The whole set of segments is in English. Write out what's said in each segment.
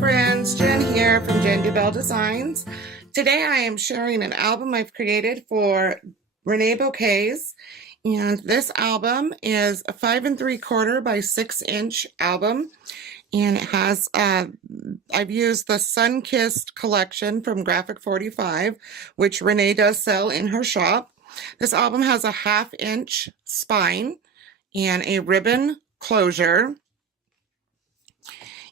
friends, Jen here from Jen DuBell Designs. Today I am sharing an album I've created for Reneabouquets, and this album is a 5 3/4 by 6-inch album, and it has I've used the Sun-Kissed collection from Graphic 45, which Renee does sell in her shop. This album has a 1/2-inch spine and a ribbon closure.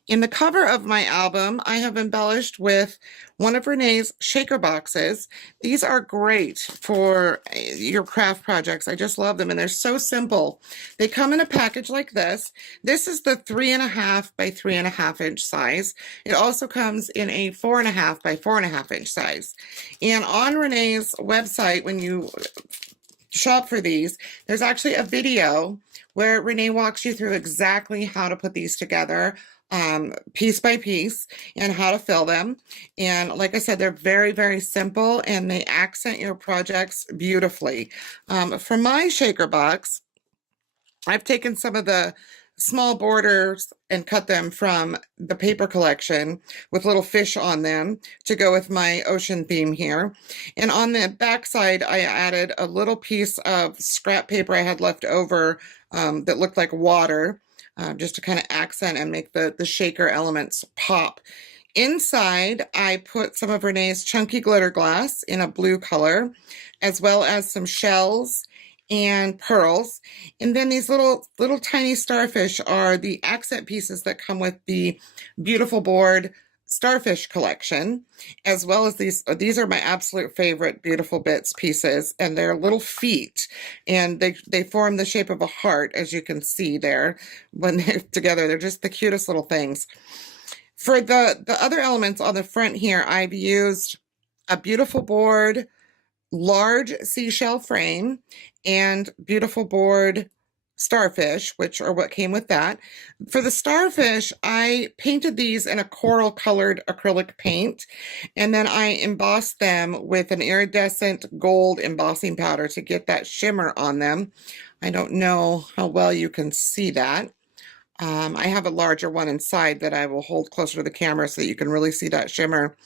In the cover of my album, I have embellished with one of Renee's shaker boxes. These are great for your craft projects. I just love them, and they're so simple. They come in a package like this. This is the 3.5 by 3.5 inch size. It also comes in a 4.5 by 4.5 inch size. And on Renee's website, when you shop for these, there's actually a video where Renee walks you through exactly how to put these together, piece by piece, and how to fill them. And like I said, they're very, very simple, and they accent your projects beautifully. For my shaker box, I've taken some of the small borders and cut them from the paper collection with little fish on them to go with my ocean theme here. And on the back side, I added a little piece of scrap paper I had left over that looked like water, just to kind of accent and make the shaker elements pop. Inside, I put some of Renee's chunky glitter glass in a blue color, as well as some shells and pearls. And then these little tiny starfish are the accent pieces that come with the Beautiful Board starfish collection, as well as these are my absolute favorite Beautiful Bits pieces, and they're little feet, and they form the shape of a heart, as you can see there. When they're together, they're just the cutest little things. For the other elements on the front here, I've used a Beautiful Board large seashell frame and Beautiful Board starfish, which are what came with that. For the starfish, I painted these in a coral colored acrylic paint, and then I embossed them with an iridescent gold embossing powder to get that shimmer on them. I don't know how well you can see that. I have a larger one inside that I will hold closer to the camera so that you can really see that shimmer.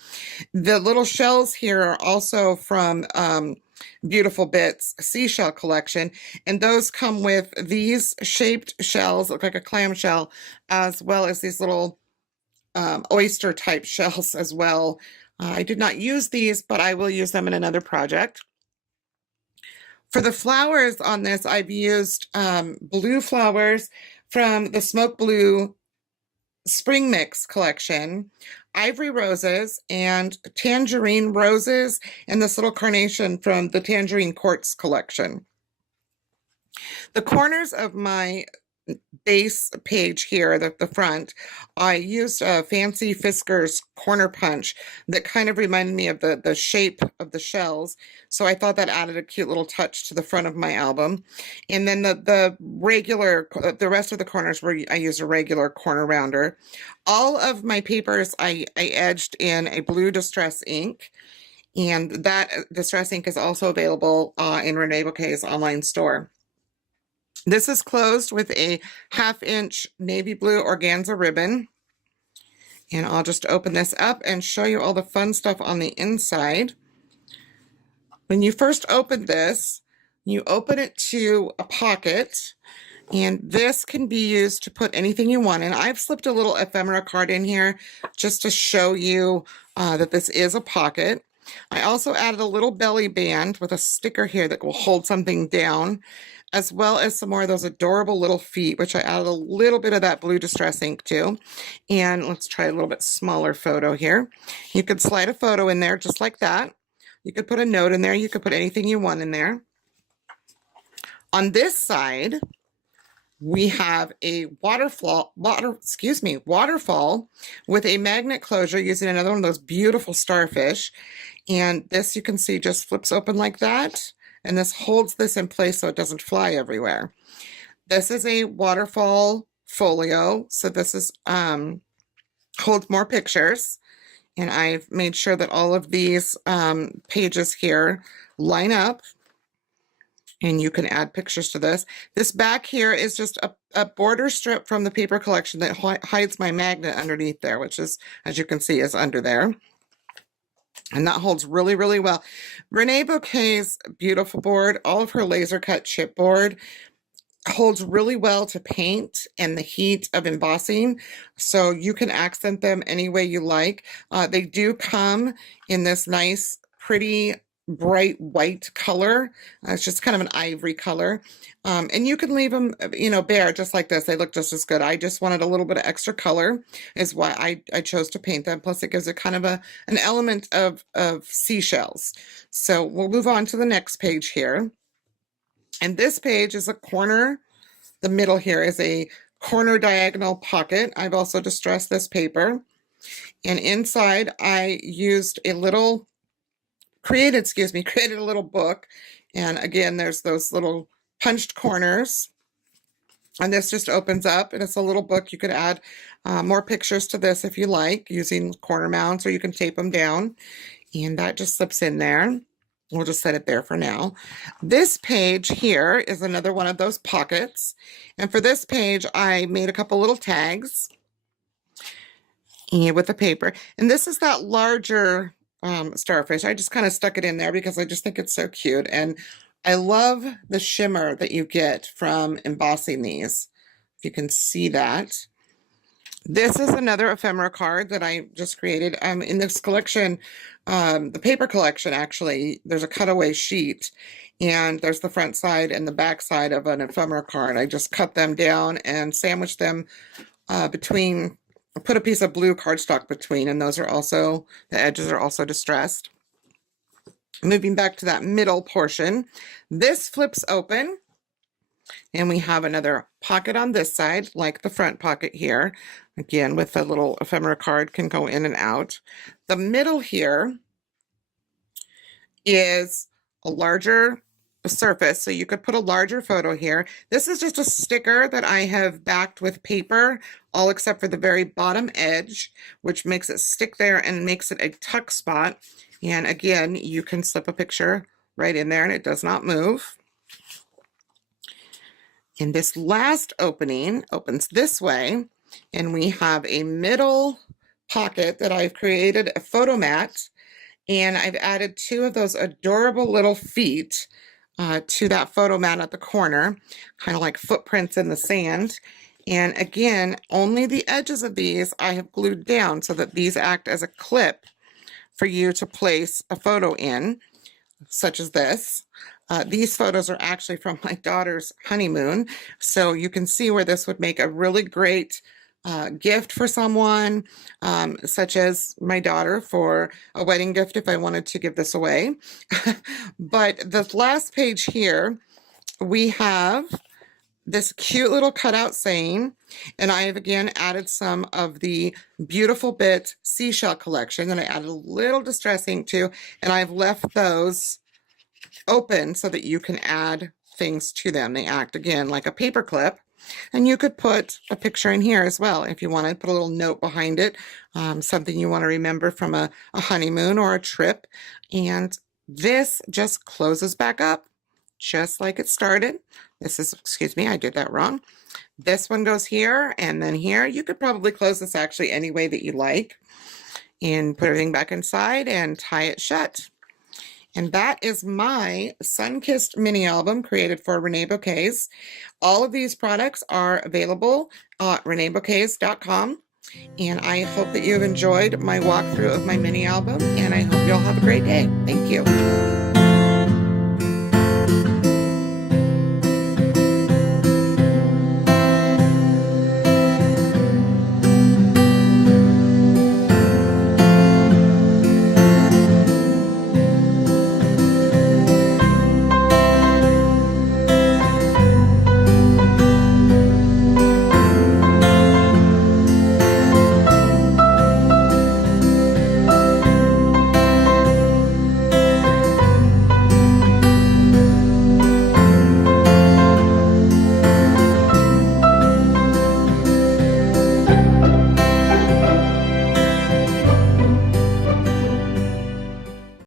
The little shells here are also from Beautiful Bits seashell collection, and those come with these shaped shells, look like a clam shell, as well as these little oyster type shells as well. I did not use these, but I will use them in another project. For the flowers on this, I've used blue flowers from the Smoke Blue Spring Mix collection, ivory roses and tangerine roses, and this little carnation from the Tangerine Quartz collection. The corners of my base page here, the front, I used a fancy Fisker's corner punch that kind of reminded me of the shape of the shells, so I thought that added a cute little touch to the front of my album. And then the rest of the corners where I used a regular corner rounder. All of my papers I edged in a blue distress ink, and that distress ink is also available in Reneabouquets' online store. This is closed with a 1/2 inch navy blue organza ribbon. And I'll just open this up and show you all the fun stuff on the inside. When you first open this, you open it to a pocket, and this can be used to put anything you want in. I've slipped a little ephemera card in here just to show you that this is a pocket. I also added a little belly band with a sticker here that will hold something down, as well as some more of those adorable little feet, which I added a little bit of that blue distress ink to. And let's try a little bit smaller photo here. You could slide a photo in there just like that. You could put a note in there. You could put anything you want in there. On this side, we have a waterfall with a magnet closure using another one of those beautiful starfish. And this, you can see, just flips open like that. And this holds this in place so it doesn't fly everywhere. This is a waterfall folio, so this is holds more pictures. And I've made sure that all of these pages here line up. And you can add pictures to this. This back here is just a border strip from the paper collection that hides my magnet underneath there, which is, as you can see, is under there. And that holds really, really well. Reneabouquets' beautiful board, all of her laser cut chipboard, holds really well to paint and the heat of embossing, so you can accent them any way you like. They do come in this nice, pretty, bright white color. It's just kind of an ivory color. And you can leave them, bare just like this. They look just as good. I just wanted a little bit of extra color is why I chose to paint them. Plus it gives it kind of an element of seashells. So we'll move on to the next page here. And this page is a corner. The middle here is a corner diagonal pocket. I've also distressed this paper. And inside I used created a little book. And again, there's those little punched corners. And this just opens up and it's a little book. You could add more pictures to this if you like, using corner mounts, or you can tape them down. And that just slips in there. We'll just set it there for now. This page here is another one of those pockets. And for this page, I made a couple little tags with the paper. And this is that larger starfish. I just kind of stuck it in there because I just think it's so cute. And I love the shimmer that you get from embossing these. If you can see that. This is another ephemera card that I just created. In this collection, the paper collection, actually, there's a cutaway sheet, and there's the front side and the back side of an ephemera card. I just cut them down and sandwiched them between, put a piece of blue cardstock between, and those are also, the edges are also distressed. Moving back to that middle portion, this flips open. And we have another pocket on this side, like the front pocket here. Again, with a little ephemera card, can go in and out. The middle here is a larger surface, so you could put a larger photo here. This is just a sticker that I have backed with paper, all except for the very bottom edge, which makes it stick there and makes it a tuck spot. And again, you can slip a picture right in there and it does not move. And this last opening opens this way, and we have a middle pocket that I've created a photo mat, and I've added two of those adorable little feet to that photo mat at the corner, kind of like footprints in the sand. And again, only the edges of these I have glued down so that these act as a clip for you to place a photo in, such as this. These photos are actually from my daughter's honeymoon, so you can see where this would make a really great gift for someone, such as my daughter, for a wedding gift if I wanted to give this away. But the last page here, we have this cute little cutout saying, and I have again added some of the Beautiful Bit seashell collection that I added a little distress ink to, and I've left those open so that you can add things to them. They act again like a paper clip, and you could put a picture in here as well if you want to put a little note behind it, something you want to remember from a honeymoon or a trip. And this just closes back up just like it started. This is, excuse me, I did that wrong. This one goes here and then here. You could probably close this actually any way that you like, and put everything back inside and tie it shut. And that is my Sun-Kissed mini album created for Reneabouquets. All of these products are available at reneabouquets.com. And I hope that you've enjoyed my walkthrough of my mini album, and I hope you all have a great day. Thank you.